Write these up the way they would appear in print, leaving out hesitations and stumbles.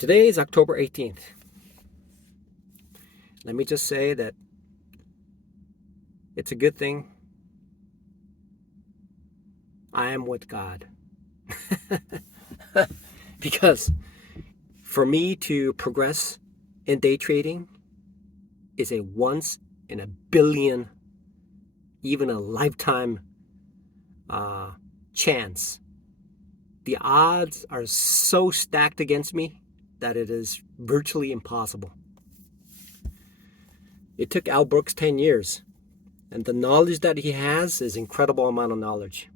Today is October 18th. Let me just say that it's a good thing I am with God. Because for me to progress in day trading is a once in a billion, even a lifetime chance. The odds are so stacked against me that it is virtually impossible. It took Al Brooks 10 years, and the knowledge that he has is incredible amount of knowledge.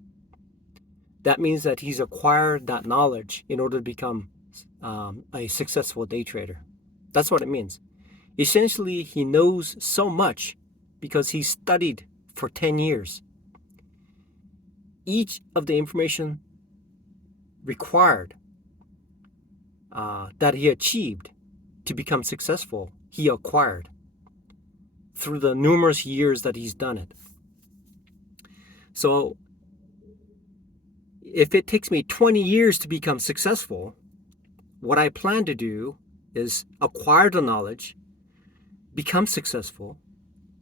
That means that he's acquired that knowledge in order to become a successful day trader. That's what it means. Essentially, he knows so much because he studied for 10 years. Each of the information required that he achieved to become successful, he acquired through the numerous years that he's done it. So if it takes me 20 years to become successful, what I plan to do is acquire the knowledge, become successful.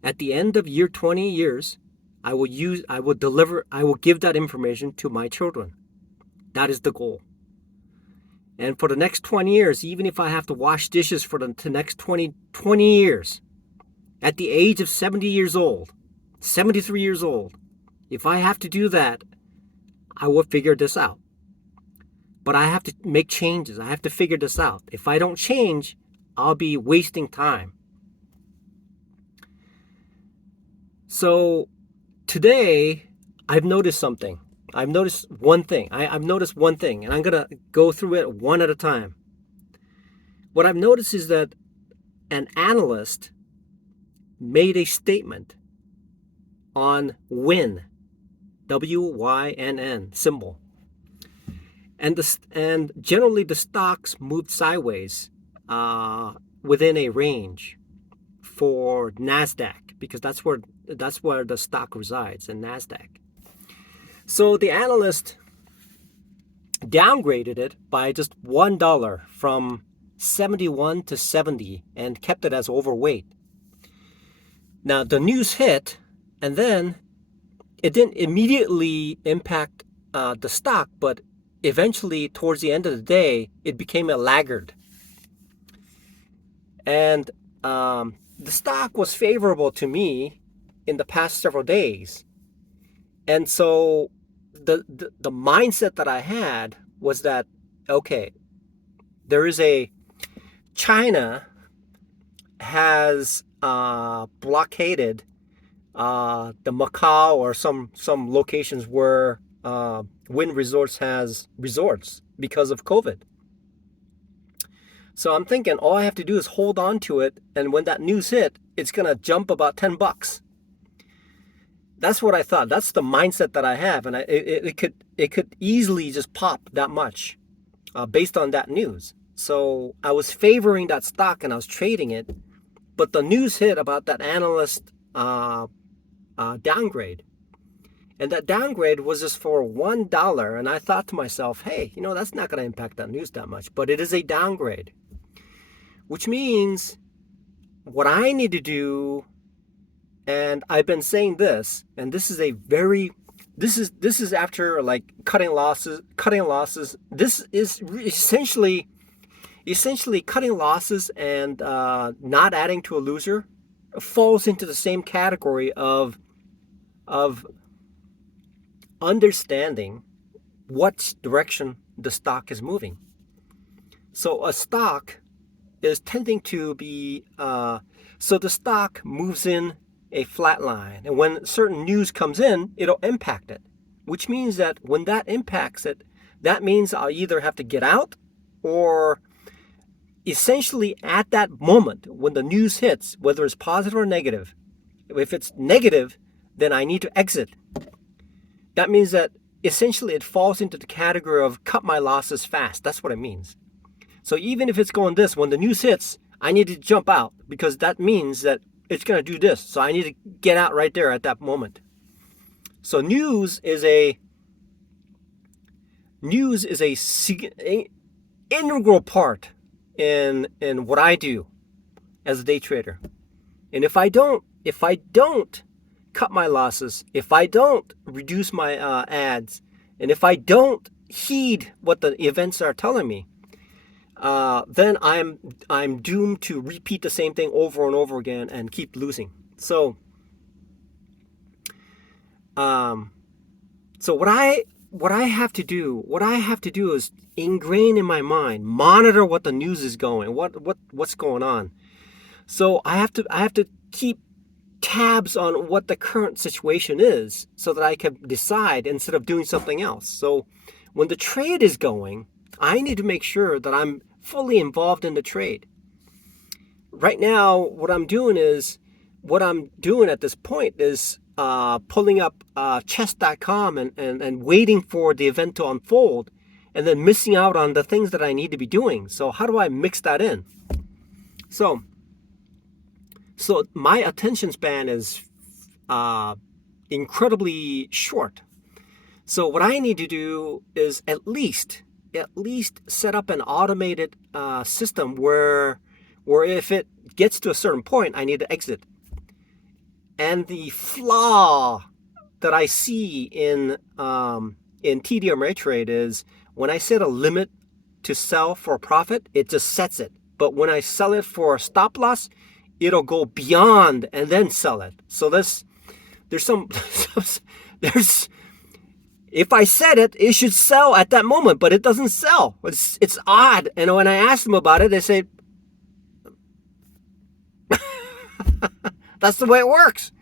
At the end of year 20 years, I will give that information to my children. That is the goal. And for the next 20 years, even if I have to wash dishes for the next 20 years, at the age of 70 years old, 73 years old, if I have to do that, I will figure this out. But I have to make changes. I have to figure this out. If I don't change, I'll be wasting time. So today, I've noticed something. I've noticed one thing, and I'm going to go through it one at a time. What I've noticed is that an analyst made a statement on WYNN, W-Y-N-N symbol. And generally the stocks moved sideways within a range for NASDAQ, because that's where the stock resides, in NASDAQ. So the analyst downgraded it by just $1 from 71 to 70 and kept it as overweight. Now the news hit, and then it didn't immediately impact the stock, but eventually towards the end of the day, it became a laggard. And the stock was favorable to me in the past several days. And so the mindset that I had was that, okay, China has blockaded the Macau or some locations where Wynn Resorts has resorts because of COVID. So I'm thinking all I have to do is hold on to it, and when that news hit, it's gonna jump about $10. That's what I thought. That's the mindset that I have, and it could easily just pop that much based on that news. So I was favoring that stock and I was trading it, but the news hit about that analyst downgrade. And that downgrade was just for $1. And I thought to myself, hey, that's not going to impact that news that much. But it is a downgrade, which means what I need to do, and I've been saying this, and this is after like cutting losses. This is essentially cutting losses and not adding to a loser falls into the same category of understanding what direction the stock is moving. So a stock is tending to be, so the stock moves in a flat line. And when certain news comes in, it'll impact it. Which means that when that impacts it, that means I'll either have to get out, or essentially at that moment when the news hits, whether it's positive or negative, if it's negative, then I need to exit. That means that essentially it falls into the category of cut my losses fast. That's what it means. So even if it's going this, when the news hits, I need to jump out, because that means that it's going to do this. So I need to get out right there at that moment. So news is a integral part in what I do as a day trader. And if I don't cut my losses, if I don't reduce my ads, and if I don't heed what the events are telling me, then I'm doomed to repeat the same thing over and over again and keep losing. So, what I have to do is ingrain in my mind, monitor what the news is going, what's going on. So I have to keep tabs on what the current situation is so that I can decide instead of doing something else. So when the trade is going, I need to make sure that I'm fully involved in the trade. Right now, what I'm doing at this point is pulling up chess.com and waiting for the event to unfold, and then missing out on the things that I need to be doing. So how do I mix that in? So my attention span is incredibly short. So what I need to do is at least set up an automated system where if it gets to a certain point, I need to exit. And the flaw that I see in TD Ameritrade is when I set a limit to sell for a profit, it just sets it. But when I sell it for a stop loss, it'll go beyond and then sell it. So there's if I set it, it should sell at that moment, but it doesn't sell. It's odd. And when I ask them about it, they say, that's the way it works.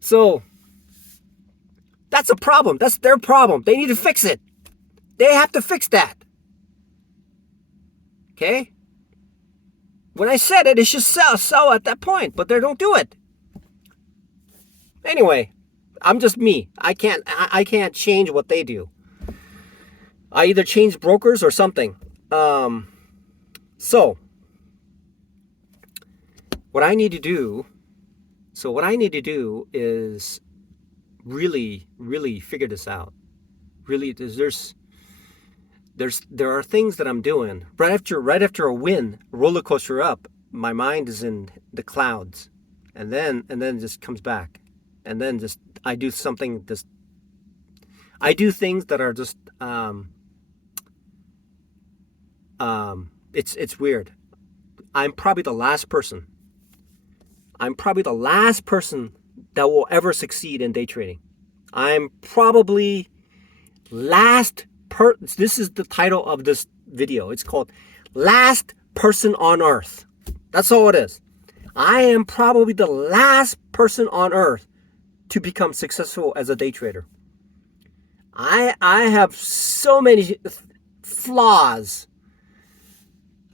So that's a problem. That's their problem. They need to fix it. They have to fix that. Okay? When I said it, it should sell at that point, but they don't do it. Anyway, I'm just me. I can't change what they do. I either change brokers or something. So what I need to do is really, really figure this out. Really, there are things that I'm doing right after a win, roller coaster up. My mind is in the clouds, and then just comes back, and then just I do something. I do things that are just it's weird. I'm probably the last person that will ever succeed in day trading. I'm probably this is the title of this video. It's called Last Person on Earth. That's all it is. I am probably the last person on earth to become successful as a day trader. I have so many flaws.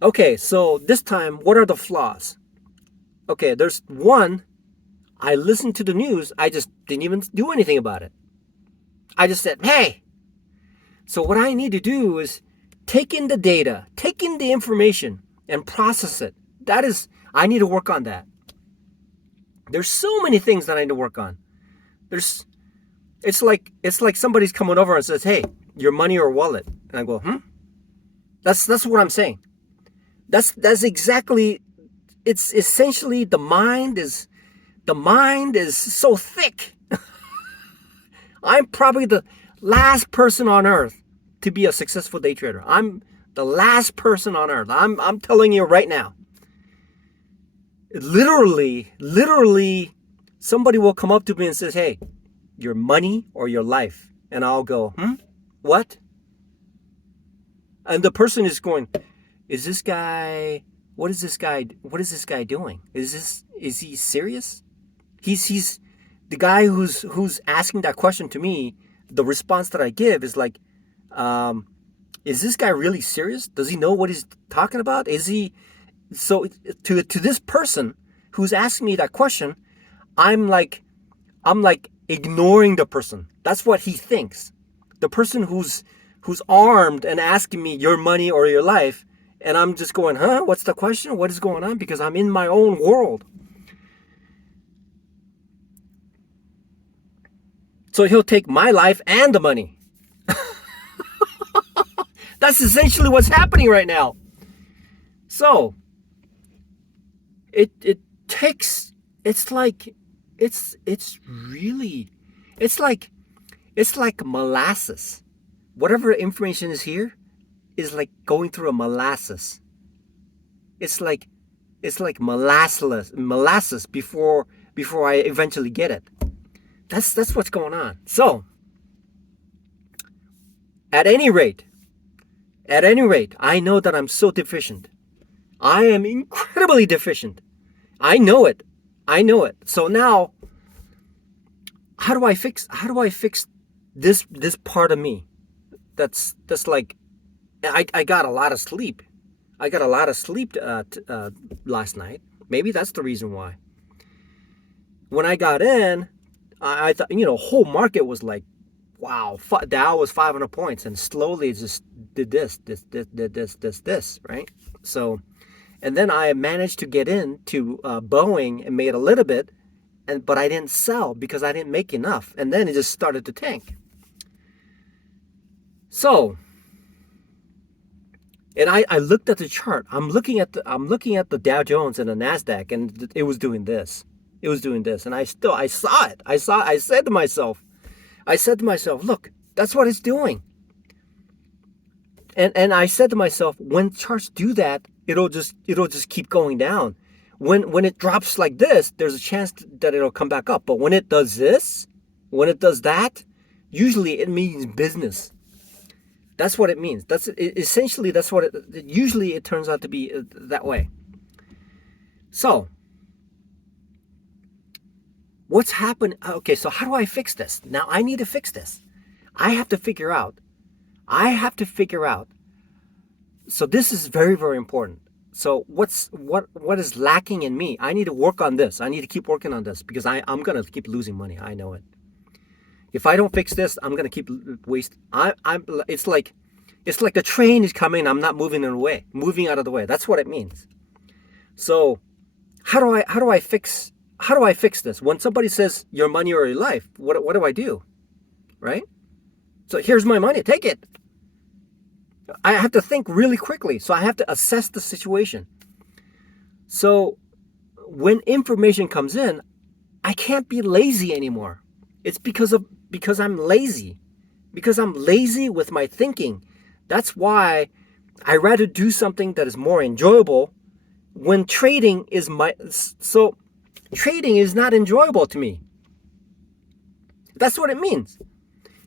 Okay, so this time, what are the flaws? Okay, there's one. I listened to the news. I just didn't even do anything about it. I just said, hey. So what I need to do is take in the data, take in the information, and process it. I need to work on that. There's so many things that I need to work on. It's like somebody's coming over and says, hey, your money or wallet. And I go, That's what I'm saying. That's exactly, it's essentially the mind is so thick. I'm probably the last person on earth to be a successful day trader. I'm the last person on earth. I'm telling you right now. Literally, somebody will come up to me and says, hey, your money or your life? And I'll go, what? And the person is going, what is this guy doing? Is he serious? He's the guy who's asking that question to me. The response that I give is like, is this guy really serious? Does he know what he's talking about? Is he? So to this person who's asking me that question, I'm like ignoring the person. That's what he thinks. The person who's armed and asking me your money or your life, and I'm just going, what's the question? What is going on? Because I'm in my own world. So he'll take my life and the money. That's essentially what's happening right now. So it takes, it's like, it's really, it's like, it's like molasses. Whatever information is here is like going through a molasses. It's like, it's like molasses before I eventually get it. That's what's going on. So at any rate, I know that I'm so deficient. I am incredibly deficient. I know it. So now, how do I fix this part of me? That's like, I got a lot of sleep. I got a lot of sleep last night. Maybe that's the reason why. When I got in, I thought, whole market was like, wow, Dow was 500 points, and slowly it just did this, right? So, and then I managed to get into Boeing and made a little bit, but I didn't sell because I didn't make enough, and then it just started to tank. So, and I looked at the chart. I'm looking at the Dow Jones and the Nasdaq, and it was doing this. And I saw it. I said to myself, look, that's what it's doing. And I said to myself, when charts do that, it'll just keep going down. When it drops like this, there's a chance that it'll come back up. But when it does this, when it does that, usually it means business. That's what it means. Essentially what it usually it turns out to be that way. So, what's happened? Okay, so how do I fix this? Now I need to fix this. I have to figure out. So this is very, very important. So what is lacking in me? I need to work on this. I need to keep working on this because I'm gonna keep losing money. I know it. If I don't fix this, I'm gonna keep wasting. It's like the train is coming. I'm not moving out of the way. That's what it means. So how do I fix this? When somebody says your money or your life, what do I do? Right? So here's my money. Take it. I have to think really quickly. So I have to assess the situation. So when information comes in, I can't be lazy anymore. It's because I'm lazy. Because I'm lazy with my thinking. That's why I rather do something that is more enjoyable when trading is trading is not enjoyable to me. That's what it means.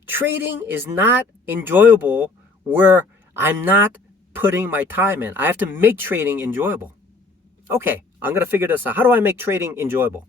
Trading is not enjoyable where I'm not putting my time in. I have to make trading enjoyable. Okay, I'm going to figure this out. How do I make trading enjoyable?